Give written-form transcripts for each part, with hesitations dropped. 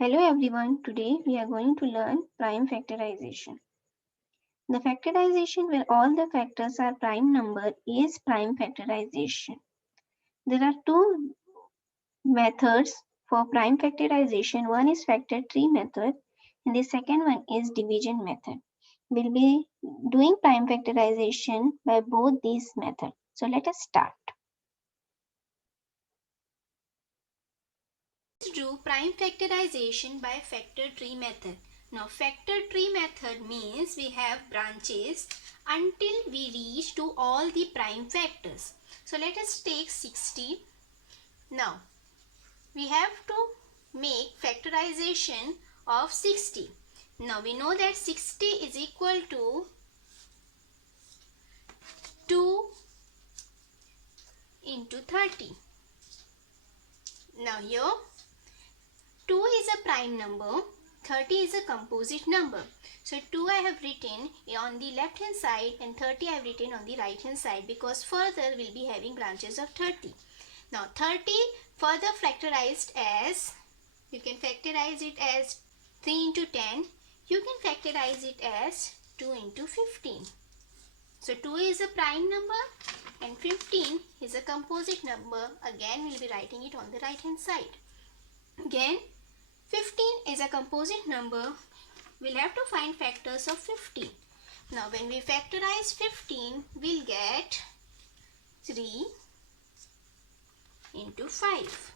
Hello everyone, today we are going to learn prime factorization. The factorization where all the factors are prime number is prime factorization. There are two methods for prime factorization. One is factor tree method and the second one is division method. We'll be doing prime factorization by both these methods. So let us start. Let's do prime factorization by factor tree method. Now factor tree method means we have branches until we reach to all the prime factors. So let us take 60. Now we have to make factorization of 60. Now we know that 60 is equal to 2 into 30. Now here 2 is a prime number, 30 is a composite number. So 2 I have written on the left hand side and 30 I have written on the right hand side because further we will be having branches of 30. Now 30 further factorized as, you can factorize it as 3 into 10, you can factorize it as 2 into 15. So 2 is a prime number and 15 is a composite number. Again we will be writing it on the right hand side. Again 15 is a composite number. We'll have to find factors of 15. Now when we factorize 15, we'll get 3 into 5.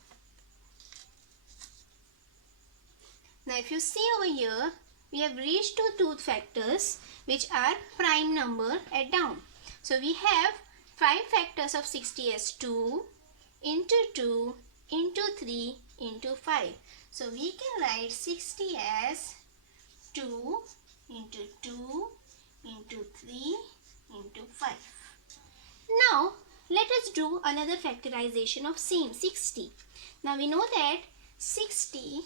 Now if you see over here, we have reached to two factors which are prime number at down. So we have 5 factors of 60 as 2 into 2 into 3 into 5. So we can write 60 as 2 into 2 into 3 into 5. Now let us do another factorization of same 60. Now we know that 60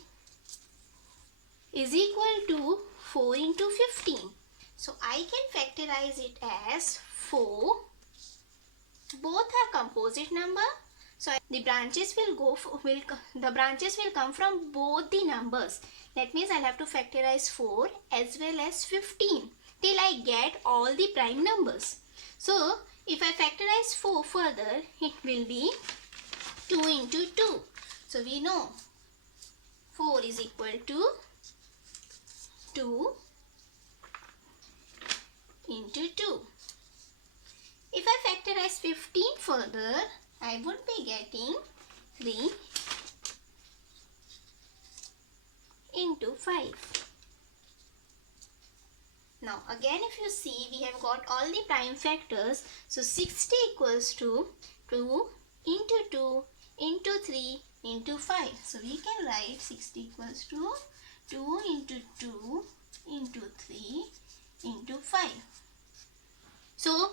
is equal to 4 into 15. So I can factorize it as 4. Both are composite number. So the branches will come from both the numbers. That means I'll have to factorize 4 as well as 15 till I get all the prime numbers. So if I factorize 4 further, it will be 2 into 2. So we know 4 is equal to 2 into 2. If I factorize 15 further, I would be getting 3 into 5. Now again if you see, we have got all the prime factors. So 60 equals to 2 into 2 into 3 into 5. So we can write 60 equals to 2 into 2 into 3 into 5. So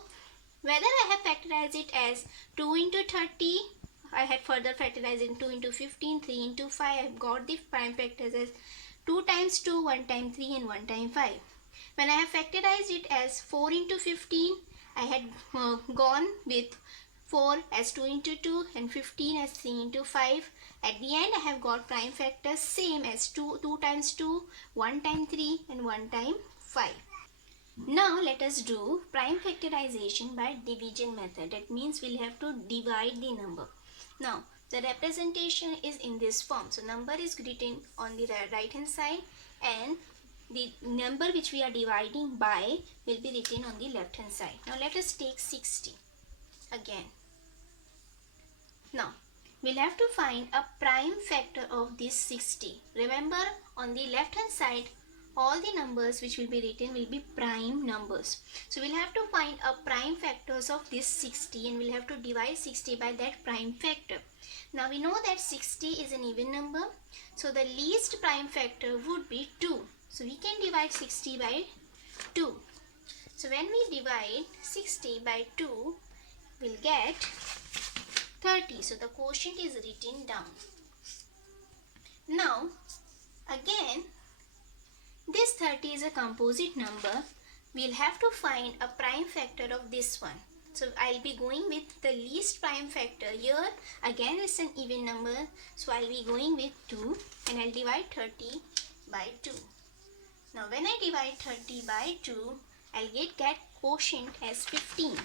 whether I have factorized it as 2 into 30, I had further factorized in 2 into 15, 3 into 5. I have got the prime factors as 2 times 2, 1 times 3 and 1 times 5. When I have factorized it as 4 into 15, I had gone with 4 as 2 into 2 and 15 as 3 into 5. At the end I have got prime factors same as 2 times 2, 1 times 3 and 1 times 5. Now let us do prime factorization by division method. That means we'll have to divide the number. Now the representation is in this form. So number is written on the right hand side and the number which we are dividing by will be written on the left hand side. Now let us take 60 again. Now we'll have to find a prime factor of this 60. Remember, on the left hand side all the numbers which will be written will be prime numbers. So we'll have to find a prime factors of this 60 and we'll have to divide 60 by that prime factor. Now we know that 60 is an even number. So the least prime factor would be 2. So we can divide 60 by 2. So when we divide 60 by 2, we'll get 30. So the quotient is written down. Now again, this 30 is a composite number. We'll have to find a prime factor of this one. So I'll be going with the least prime factor. Here again it's an even number, so I'll be going with 2 and I'll divide 30 by 2. Now when I divide 30 by 2, I'll get quotient as 15.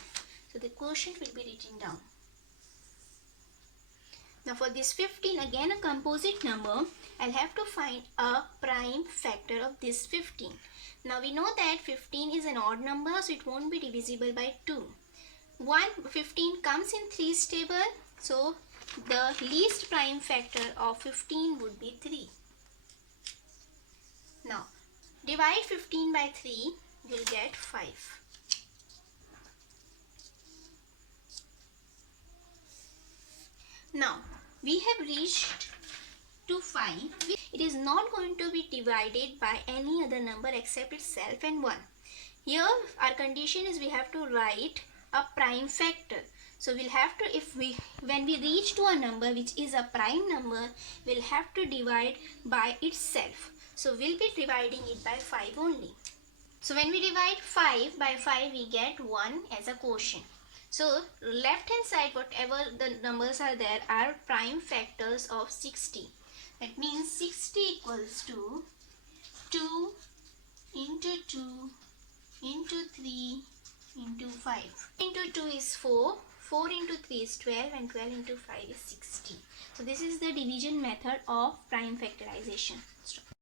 So the quotient will be written down. Now for this 15, again a composite number, I'll have to find a prime factor of this 15. Now we know that 15 is an odd number, so it won't be divisible by 2. 15 comes in 3's table, so the least prime factor of 15 would be 3. Now divide 15 by 3, you'll get 5. Now we have reached to 5. It is not going to be divided by any other number except itself and 1. Here our condition is we have to write a prime factor. So we'll have to, when we reach to a number which is a prime number, we'll have to divide by itself. So we'll be dividing it by 5 only. So when we divide 5 by 5, we get 1 as a quotient. So left hand side, whatever the numbers are there, are prime factors of 60. That means 60 equals to 2 into 2 into 3 into 5. Into 2 is 4, 4 into 3 is 12 and 12 into 5 is 60. So this is the division method of prime factorization.